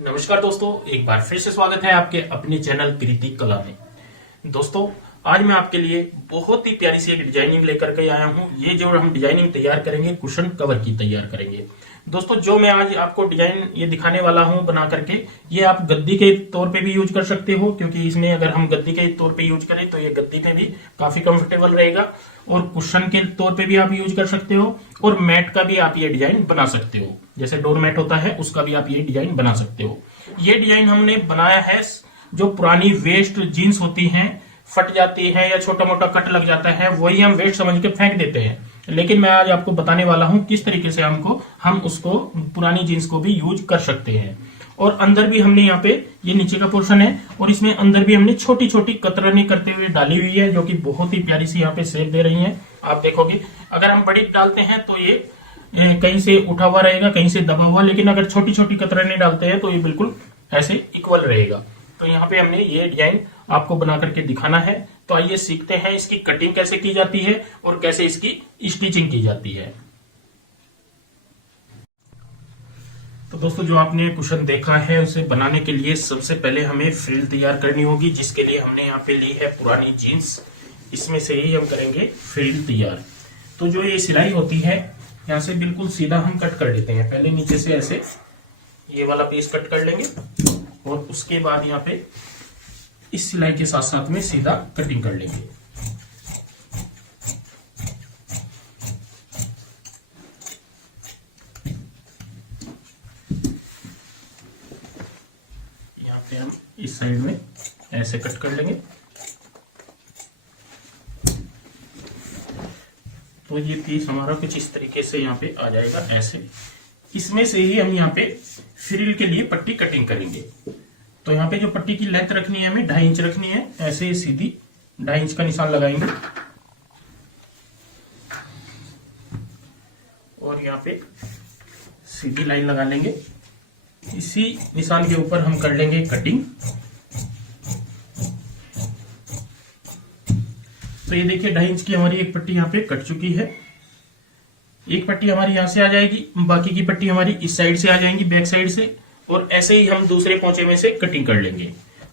नमस्कार दोस्तों, एक बार फिर से स्वागत है आपके अपने चैनल कृति कला में। दोस्तों, आज मैं आपके लिए बहुत ही प्यारी सी एक डिजाइनिंग लेकर के आया हूं। ये जो हम डिजाइनिंग तैयार करेंगे, कुशन कवर की तैयार करेंगे। दोस्तों, जो मैं आज आपको डिजाइन ये दिखाने वाला हूं बना करके, ये आप गद्दी के तौर पे भी यूज कर सकते हो, क्योंकि इसमें अगर हम गद्दी के तौर पे यूज करें तो ये गद्दी पे भी काफी कंफर्टेबल रहेगा। और कुशन के तौर पे भी आप यूज कर सकते हो, और मैट का भी आप ये डिजाइन बना सकते हो। जैसे डोर मैट होता है, उसका भी आप ये डिजाइन बना सकते हो। ये डिजाइन हमने बनाया है, जो पुरानी वेस्ट जीन्स होती हैं, फट जाती है या छोटा मोटा कट लग जाता है, वही हम वेस्ट समझ के फेंक देते हैं। लेकिन मैं आज आपको बताने वाला हूं किस तरीके से हम उसको पुरानी जीन्स को भी यूज कर सकते हैं। और अंदर भी हमने यहाँ पे, ये नीचे का पोर्शन है और इसमें अंदर भी हमने छोटी छोटी कतरनी करते हुए डाली हुई है, जो कि बहुत ही प्यारी सी यहाँ पे शेप दे रही है। आप देखोगे, अगर हम बड़ी डालते हैं तो ये कहीं से उठा हुआ रहेगा, कहीं से दबा हुआ, लेकिन अगर छोटी छोटी कतरनी डालते हैं तो ये बिल्कुल ऐसे इक्वल रहेगा। तो यहाँ पे हमने ये डिजाइन आपको बना करके दिखाना है। तो आइए सीखते हैं इसकी कटिंग कैसे की जाती है और कैसे इसकी स्टिचिंग की जाती है। तो दोस्तों, जो आपने कुशन देखा है, उसे बनाने के लिए सबसे पहले हमें फ्रिल तैयार करनी होगी, जिसके लिए हमने यहाँ पे ली है पुरानी जीन्स। इसमें से ही हम करेंगे फ्रिल तैयार। तो जो ये सिलाई होती है, यहाँ से बिल्कुल सीधा हम कट कर लेते हैं। पहले नीचे से ऐसे ये वाला पीस कट कर लेंगे और उसके बाद यहाँ पे इस सिलाई के साथ साथ में सीधा कटिंग कर लेंगे। यहाँ पे हम इस साइड में ऐसे कट कर लेंगे। तो ये पीस हमारा कुछ इस तरीके से यहाँ पे आ जाएगा ऐसे। इसमें से ही हम यहाँ पे फ्रिल के लिए पट्टी कटिंग करेंगे। तो यहाँ पे जो पट्टी की लेंथ रखनी है, हमें 2.5 इंच रखनी है। ऐसे सीधी 2.5 इंच का निशान लगाएंगे और यहाँ पे सीधी लाइन लगा लेंगे। इसी निशान के ऊपर हम कर लेंगे कटिंग। तो ये देखिए, 2.5 इंच की हमारी एक पट्टी यहाँ पे कट चुकी है। एक पट्टी हमारी यहाँ से आ जाएगी, बाकी की पट्टी हमारी इस साइड से आ जाएंगी, बैक साइड से। और ऐसे ही हम दूसरे पोंचे में से कटिंग कर लेंगे।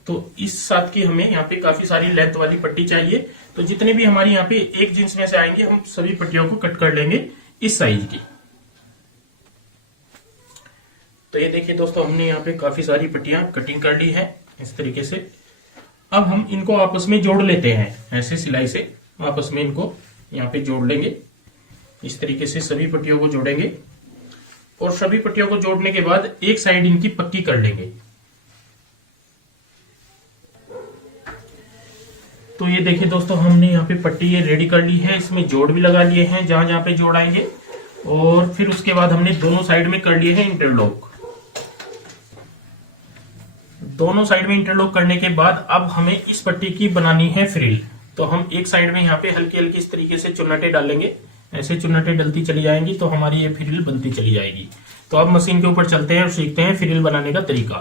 तो इस साथ की हमें यहाँ पे काफी सारी लेंथ वाली पट्टी चाहिए। तो जितने भी हमारी यहाँ पे एक जींस में से आएंगे, हम सभी पट्टियों को कट कर लेंगे इस साइज की। तो ये देखिए दोस्तों, हमने यहाँ पे काफी सारी पट्टियां कटिंग कर ली है इस तरीके से। अब हम इनको आपस में जोड़ लेते हैं, ऐसे सिलाई से आपस में इनको यहाँ पे जोड़ लेंगे। इस तरीके से सभी पट्टियों को जोड़ेंगे और सभी पट्टियों को जोड़ने के बाद एक साइड इनकी पक्की कर लेंगे। तो ये देखिए दोस्तों, हमने यहाँ पे पट्टी ये रेडी कर ली है। इसमें जोड़ भी लगा लिए हैं जहां जहां पे जोड़ आएंगे। और फिर उसके बाद हमने दोनों साइड में कर लिए हैं इंटरलॉक। दोनों साइड में इंटरलॉक करने के बाद अब हमें इस पट्टी की बनानी है फ्रिल। तो हम एक साइड में यहाँ पे हल्की हल्की इस तरीके से चुन्नटे डालेंगे। ऐसे चुन्नटे डलती चली जाएंगी तो हमारी ये फ्रिल बनती चली जाएगी। तो अब मशीन के ऊपर चलते हैं और सीखते हैं फ्रिल बनाने का तरीका।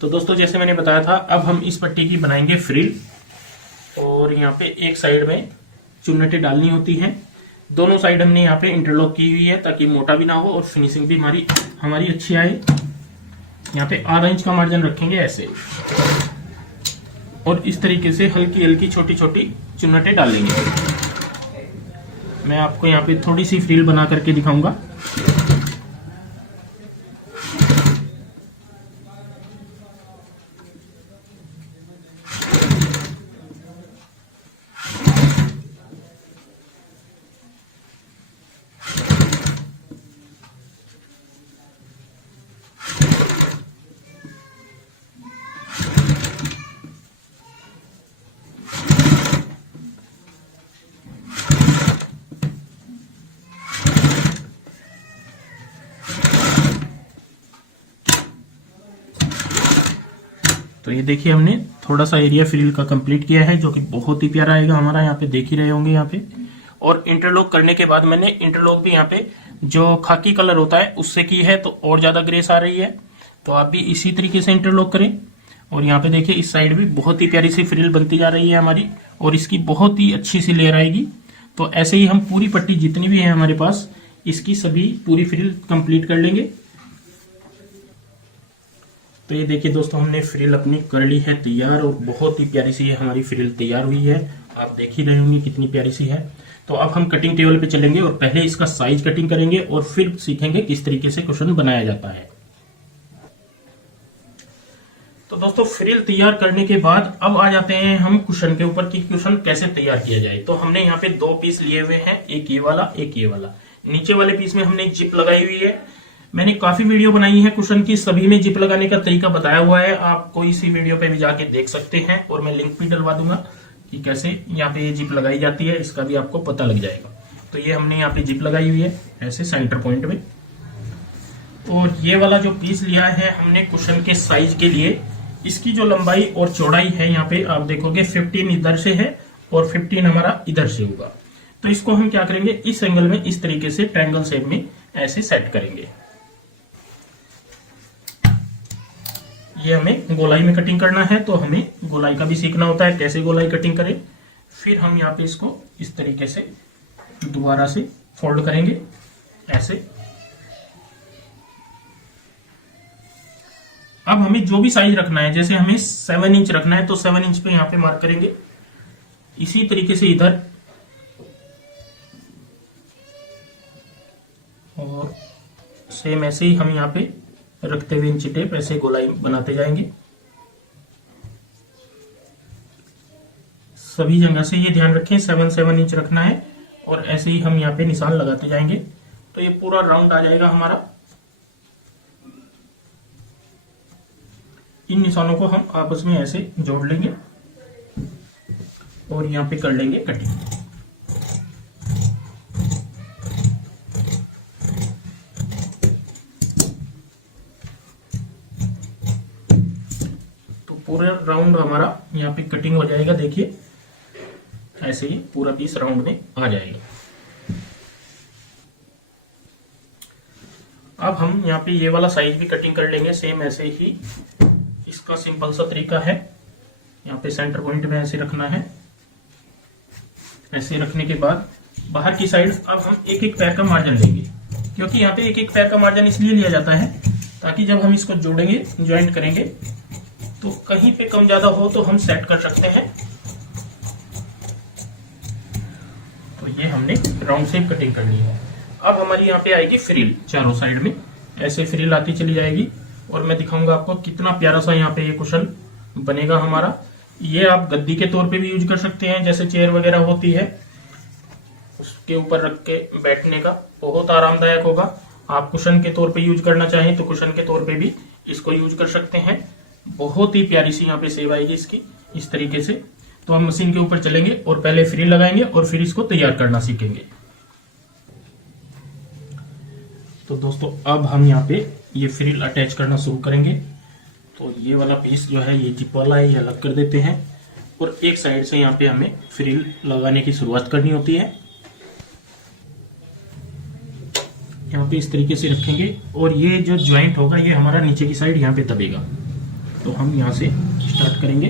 तो दोस्तों, जैसे मैंने बताया था, अब हम इस पट्टी की बनाएंगे फ्रिल। और यहाँ पे एक साइड में चुन्नटे डालनी होती हैं। दोनों साइड हमने यहाँ पे इंटरलॉक की हुई है, ताकि मोटा भी ना हो और फिनिशिंग भी हमारी अच्छी आए। यहाँ पे आधा इंच का मार्जिन रखेंगे ऐसे, और इस तरीके से हल्की हल्की छोटी छोटी चुन्नटे डाल लेंगे। मैं आपको यहाँ पे थोड़ी सी फ्रिल बना करके दिखाऊंगा। तो ये देखिए, हमने थोड़ा सा एरिया फ्रिल का कंप्लीट किया है, जो कि बहुत ही प्यारा आएगा हमारा। यहाँ पे देख ही रहे होंगे यहाँ पे। और इंटरलॉक करने के बाद मैंने इंटरलॉक भी यहाँ पे जो खाकी कलर होता है उससे की है, तो और ज्यादा ग्रेस आ रही है। तो आप भी इसी तरीके से इंटरलॉक करें। और यहाँ पे देखिए, इस साइड भी बहुत ही प्यारी सी फ्रिल बनती जा रही है हमारी, और इसकी बहुत ही अच्छी सी लेयर आएगी। तो ऐसे ही हम पूरी पट्टी जितनी भी है हमारे पास, इसकी सभी पूरी फ्रिल कंप्लीट कर लेंगे। तो ये देखिए दोस्तों, हमने फ्रिल अपनी कर ली है तैयार और बहुत ही प्यारी सी है हमारी फ्रिल तैयार हुई है। आप देख ही रहे होंगे कितनी प्यारी सी है। तो अब हम कटिंग टेबल पे चलेंगे और पहले इसका साइज कटिंग करेंगे और फिर सीखेंगे किस तरीके से कुशन बनाया जाता है। तो दोस्तों, फ्रिल तैयार करने के बाद अब आ जाते हैं हम कुशन के ऊपर कि कुशन कैसे तैयार किया जाए। तो हमने यहाँ पे 2 पीस लिए हुए हैं, एक ये वाला एक ये वाला। नीचे वाले पीस में हमने जिप लगाई हुई है। मैंने काफी वीडियो बनाई है कुशन की, सभी में जिप लगाने का तरीका बताया हुआ है, आप कोई सी वीडियो पे भी जाके देख सकते हैं और मैं लिंक भी डलवा दूंगा कि कैसे यहाँ पे ये जिप लगाई जाती है, इसका भी आपको पता लग जाएगा। तो ये हमने यहाँ पे जिप लगाई हुई है ऐसे सेंटर पॉइंट में। और ये वाला जो पीस लिया है हमने कुशन के साइज के लिए, इसकी जो लंबाई और चौड़ाई है यहाँ पे आप देखोगे 15 इधर से है और 15 हमारा इधर से होगा। तो इसको हम क्या करेंगे, इस एंगल में इस तरीके से ट्रायंगल शेप में ऐसे सेट करेंगे। ये हमें गोलाई में कटिंग करना है, तो हमें गोलाई का भी सीखना होता है कैसे गोलाई कटिंग करें। फिर हम यहाँ पे इसको इस तरीके से दोबारा से फोल्ड करेंगे ऐसे। अब हमें जो भी साइज रखना है, जैसे हमें 7 इंच रखना है तो 7 इंच पे यहाँ पे मार्क करेंगे। इसी तरीके से इधर और सेम ऐसे ही हम यहाँ पे रखते हुए इंची टेप ऐसे गोलाई बनाते जाएंगे। सभी जगह से ये ध्यान रखें 7 इंच रखना है और ऐसे ही हम यहाँ पे निशान लगाते जाएंगे। तो ये पूरा राउंड आ जाएगा हमारा। इन निशानों को हम आपस में ऐसे जोड़ लेंगे और यहाँ पे कर लेंगे कटिंग। तो पूरा राउंड हमारा यहाँ पे कटिंग हो जाएगा। देखिए ऐसे ही पूरा पीस राउंड में आ जाएगा। अब हम यहाँ पे ये वाला साइज भी कटिंग कर लेंगे सेम ऐसे ही। इसका सिंपल सा तरीका है, यहाँ पे सेंटर पॉइंट में ऐसे रखना है। ऐसे रखने के बाद बाहर की साइड अब हम एक एक पैर का मार्जिन लेंगे, क्योंकि यहाँ पे एक एक पैर का मार्जिन इसलिए लिया जाता है ताकि जब हम इसको जोड़ेंगे ज्वाइंट करेंगे तो कहीं पे कम ज्यादा हो तो हम सेट कर सकते हैं। तो ये हमने राउंड शेप कटिंग कर ली है। अब हमारी यहाँ पे आएगी फ्रिल, चारों साइड में ऐसे फ्रिल आती चली जाएगी और मैं दिखाऊंगा आपको कितना प्यारा सा यहाँ पे ये कुशन बनेगा हमारा। ये आप गद्दी के तौर पे भी यूज कर सकते हैं, जैसे चेयर वगैरह होती है उसके ऊपर रख के बैठने का, बहुत आरामदायक होगा। आप कुशन के तौर पे यूज करना चाहें तो कुशन के तौर पे भी इसको यूज कर सकते हैं। बहुत ही प्यारी सी यहाँ पे सेव आएगी इसकी इस तरीके से। तो हम मशीन के ऊपर चलेंगे और पहले फ्रिल लगाएंगे और फिर इसको तैयार करना सीखेंगे। तो दोस्तों, अब हम यहाँ पे ये फ्रिल अटैच करना शुरू करेंगे। तो ये वाला पीस जो है ये जिप वाला है, ये अलग कर देते हैं और एक साइड से यहाँ पे हमें फ्रिल लगाने की शुरुआत करनी होती है। यहाँ पे इस तरीके से रखेंगे और ये जो ज्वाइंट होगा ये हमारा नीचे की साइड यहाँ पे दबेगा। तो हम यहाँ से स्टार्ट करेंगे।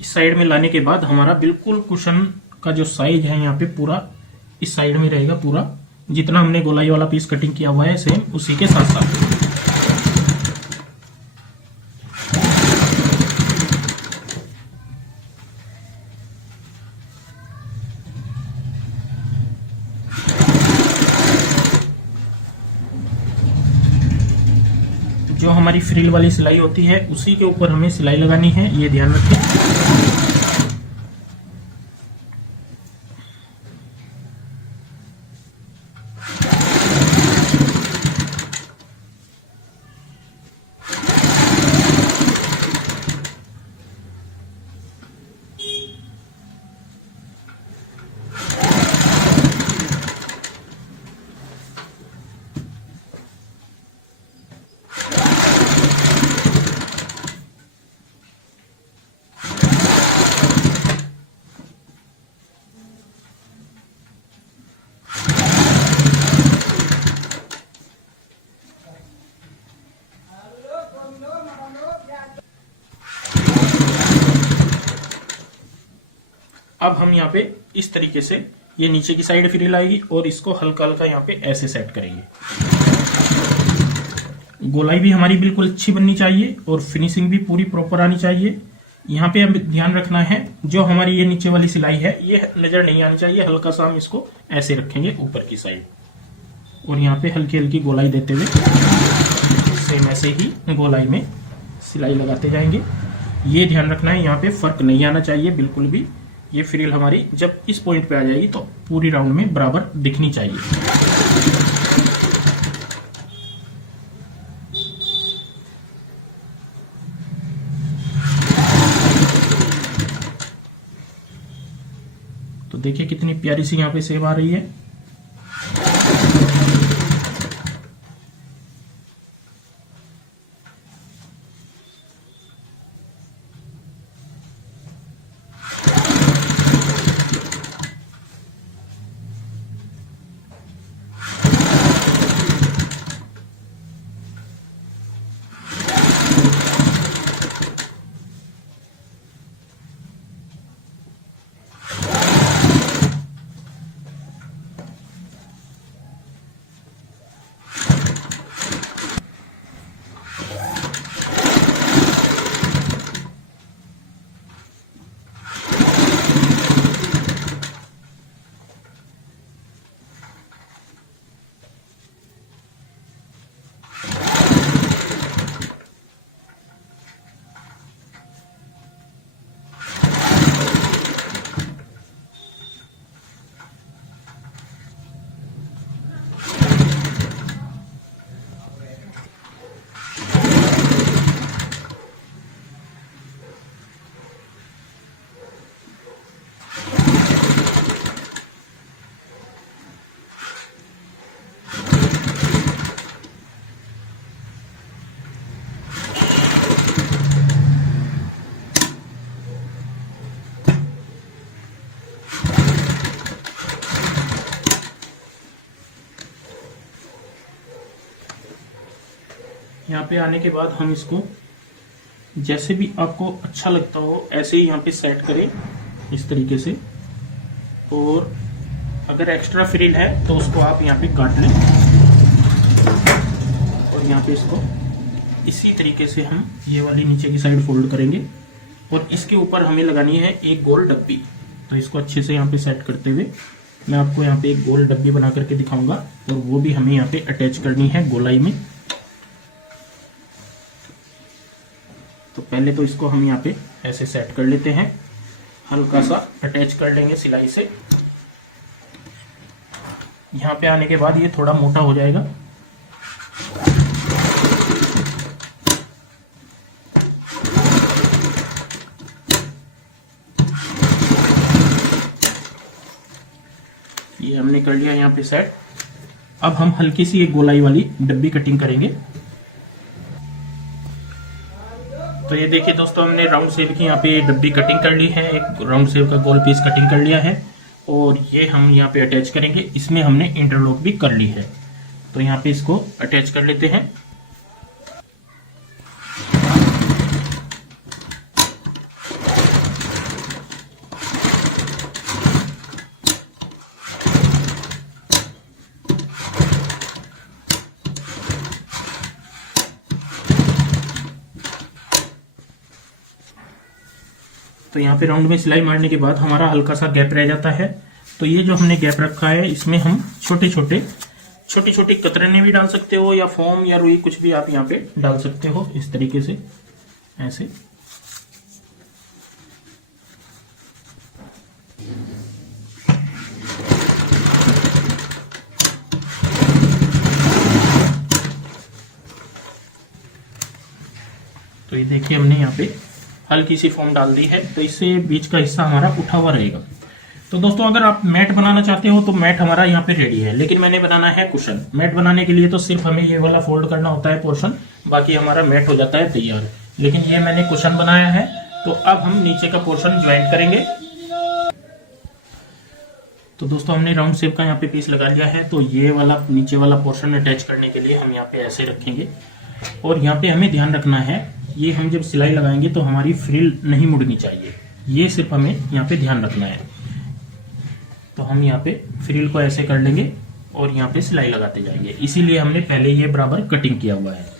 इस साइड में लाने के बाद हमारा बिल्कुल कुशन का जो साइज है यहाँ पे पूरा इस साइड में रहेगा। पूरा जितना हमने गोलाई वाला पीस कटिंग किया हुआ है सेम उसी के साथ साथ। जो हमारी फ्रिल वाली सिलाई होती है उसी के ऊपर हमें सिलाई लगानी है, ये ध्यान रखें। अब हम यहाँ पे इस तरीके से ये नीचे की साइड फ्रिल आएगी और इसको हल्का हल्का यहाँ पे ऐसे सेट करेंगे। गोलाई भी हमारी बिल्कुल अच्छी बननी चाहिए और फिनिशिंग भी पूरी प्रॉपर आनी चाहिए। यहाँ पे हमें ध्यान रखना है जो हमारी ये नीचे वाली सिलाई है ये नजर नहीं आनी चाहिए। हल्का सा हम इसको ऐसे रखेंगे ऊपर की साइड और यहाँ पे हल्की हल्की गोलाई देते हुए सेम ऐसे ही गोलाई में सिलाई लगाते जाएंगे। ये ध्यान रखना है यहाँ पे फर्क नहीं आना चाहिए बिल्कुल भी। ये फ्रिल हमारी जब इस पॉइंट पे आ जाएगी तो पूरी राउंड में बराबर दिखनी चाहिए। तो देखिए कितनी प्यारी सी यहाँ पे सेब आ रही है। यहाँ पे आने के बाद हम इसको जैसे भी आपको अच्छा लगता हो ऐसे ही यहाँ पे सेट करें इस तरीके से। और अगर एक्स्ट्रा फ्रिल है तो उसको आप यहाँ पे काट लें और यहाँ पे इसको इसी तरीके से हम ये वाली नीचे की साइड फोल्ड करेंगे और इसके ऊपर हमें लगानी है एक गोल डब्बी। तो इसको अच्छे से यहाँ पे सेट करते हुए मैं आपको यहाँ पे एक गोल डब्बी बना करके दिखाऊंगा और वो भी हमें यहाँ पे अटैच करनी है गोलाई में। तो पहले तो इसको हम यहाँ पे ऐसे सेट कर लेते हैं, हल्का सा अटैच कर लेंगे सिलाई से। यहाँ पे आने के बाद ये थोड़ा मोटा हो जाएगा। ये हमने कर लिया यहाँ पे सेट। अब हम हल्की सी एक गोलाई वाली डब्बी कटिंग करेंगे। तो ये देखिए दोस्तों, हमने राउंड शेप की यहाँ पे डब्बी कटिंग कर ली है, एक राउंड शेप का गोल पीस कटिंग कर लिया है और ये हम यहाँ पे अटैच करेंगे। इसमें हमने इंटरलॉक भी कर ली है, तो यहाँ पे इसको अटैच कर लेते हैं। तो यहाँ पे राउंड में सिलाई मारने के बाद हमारा हल्का सा गैप रह जाता है। तो ये जो हमने गैप रखा है इसमें हम छोटी छोटी कतरने भी डाल सकते हो या फोम या रुई, कुछ भी आप यहाँ पे डाल सकते हो इस तरीके से ऐसे। तो ये देखिए हमने यहाँ पे हल्की सी फोम डाल दी है, तो इससे बीच का हिस्सा हमारा उठा हुआ रहेगा। तो दोस्तों अगर आप मैट बनाना चाहते हो तो मैट हमारा यहाँ पे रेडी है, लेकिन मैंने बनाना है कुशन। मैट बनाने के लिए तो सिर्फ हमें ये वाला फोल्ड करना होता है पोर्शन, बाकी हमारा मैट हो जाता है तैयार। लेकिन ये मैंने कुशन बनाया है, तो अब हम नीचे का पोर्शन ज्वाइंट करेंगे। तो दोस्तों हमने राउंड शेप का यहाँ पे पीस लगा लिया है, तो ये वाला नीचे वाला पोर्शन अटैच करने के लिए हम यहाँ पे ऐसे रखेंगे। और यहाँ पे हमें ध्यान रखना है, ये हम जब सिलाई लगाएंगे तो हमारी फ्रिल नहीं मुड़नी चाहिए, ये सिर्फ हमें यहाँ पे ध्यान रखना है। तो हम यहाँ पे फ्रिल को ऐसे कर लेंगे और यहाँ पे सिलाई लगाते जाएंगे, इसीलिए हमने पहले ये बराबर कटिंग किया हुआ है।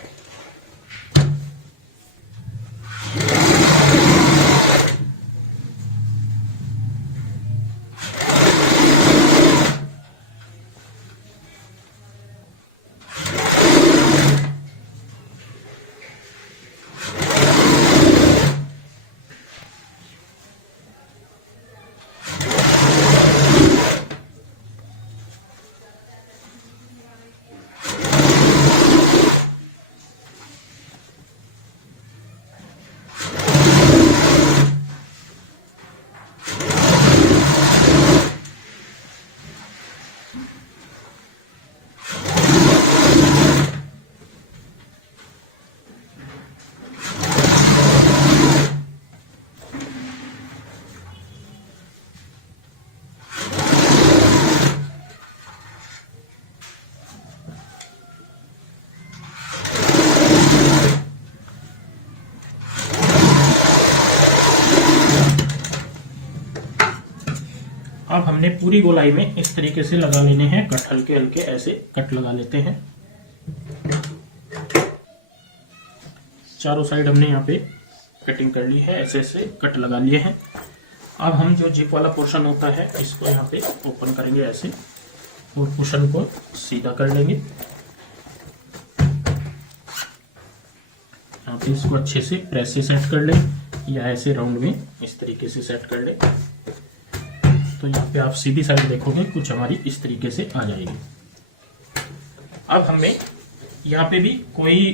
अब हमने पूरी गोलाई में इस तरीके से लगा लेने हैं कट, हल्के हल्के ऐसे कट लगा लेते हैं। चारों साइड हमने यहाँ पे कटिंग कर ली है, ऐसे ऐसे कट लगा लिए हैं। अब हम जो जिप वाला पोर्शन होता है इसको यहाँ पे ओपन करेंगे ऐसे और कुशन को सीधा कर लेंगे। यहाँ पे इसको अच्छे से प्रेस से सेट कर लें या ऐसे राउंड में इस तरीके से सेट कर लें। तो यहाँ पे आप सीधी साइड देखोगे कुछ हमारी इस तरीके से आ जाएगी। अब हमें यहाँ पे भी कोई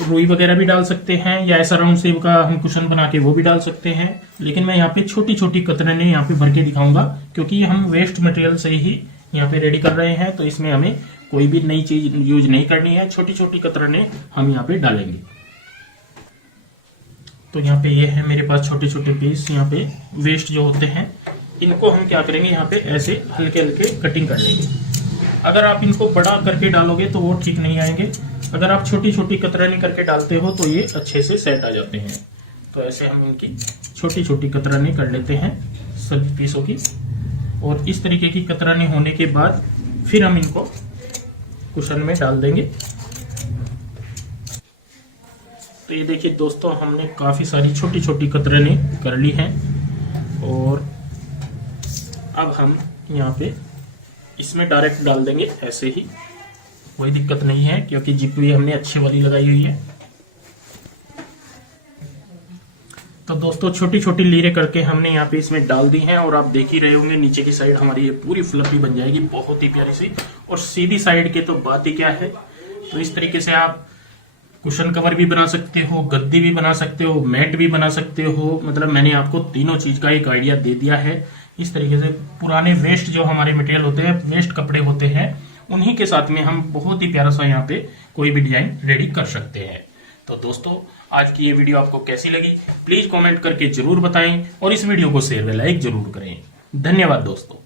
रुई वगैरह भी डाल सकते हैं या ऐसा राउंड शेप का हम कुशन बना के वो भी डाल सकते हैं, लेकिन मैं यहाँ पे छोटी छोटी कतरने यहाँ पे भर के दिखाऊंगा क्योंकि हम वेस्ट मटेरियल से ही यहाँ पे रेडी कर रहे हैं, तो इसमें हमें कोई भी नई चीज यूज नहीं करनी है। छोटी छोटी कतरने हम यहाँ पे डालेंगे। तो यहाँ पे ये है मेरे पास छोटे छोटे पीस यहाँ पे वेस्ट जो होते हैं, इनको हम क्या करेंगे यहाँ पे ऐसे हल्के हल्के कटिंग कर लेंगे। अगर आप इनको बड़ा करके डालोगे तो वो ठीक नहीं आएंगे, अगर आप छोटी छोटी कतरनी करके डालते हो तो ये अच्छे से सेट आ जाते हैं। तो ऐसे हम इनकी छोटी छोटी कतरनी कर लेते हैं सब पीसों की, और इस तरीके की कतरनी होने के बाद फिर हम इनको कुशन में डाल देंगे। तो ये देखिए दोस्तों, हमने काफी सारी छोटी छोटी कतरनी कर ली हैं और अब हम यहाँ पे इसमें डायरेक्ट डाल देंगे ऐसे ही, कोई दिक्कत नहीं है क्योंकि जिप भी हमने अच्छी वाली लगाई हुई है। तो दोस्तों छोटी छोटी लीरें करके हमने यहाँ पे इसमें डाल दी हैं और आप देख ही रहे होंगे नीचे की साइड हमारी ये पूरी फ्लफी बन जाएगी, बहुत ही प्यारी सी। और सीधी साइड के तो बात ही क्या है। तो इस तरीके से आप कुशन कवर भी बना सकते हो, गद्दी भी बना सकते हो, मैट भी बना सकते हो। मतलब मैंने आपको तीनों चीज का एक आइडिया दे दिया है। इस तरीके से पुराने वेस्ट जो हमारे मटेरियल होते हैं, वेस्ट कपड़े होते हैं, उन्हीं के साथ में हम बहुत ही प्यारा सा यहाँ पे कोई भी डिजाइन रेडी कर सकते हैं। तो दोस्तों आज की ये वीडियो आपको कैसी लगी प्लीज कमेंट करके जरूर बताएं और इस वीडियो को शेयर व लाइक जरूर करें। धन्यवाद दोस्तों।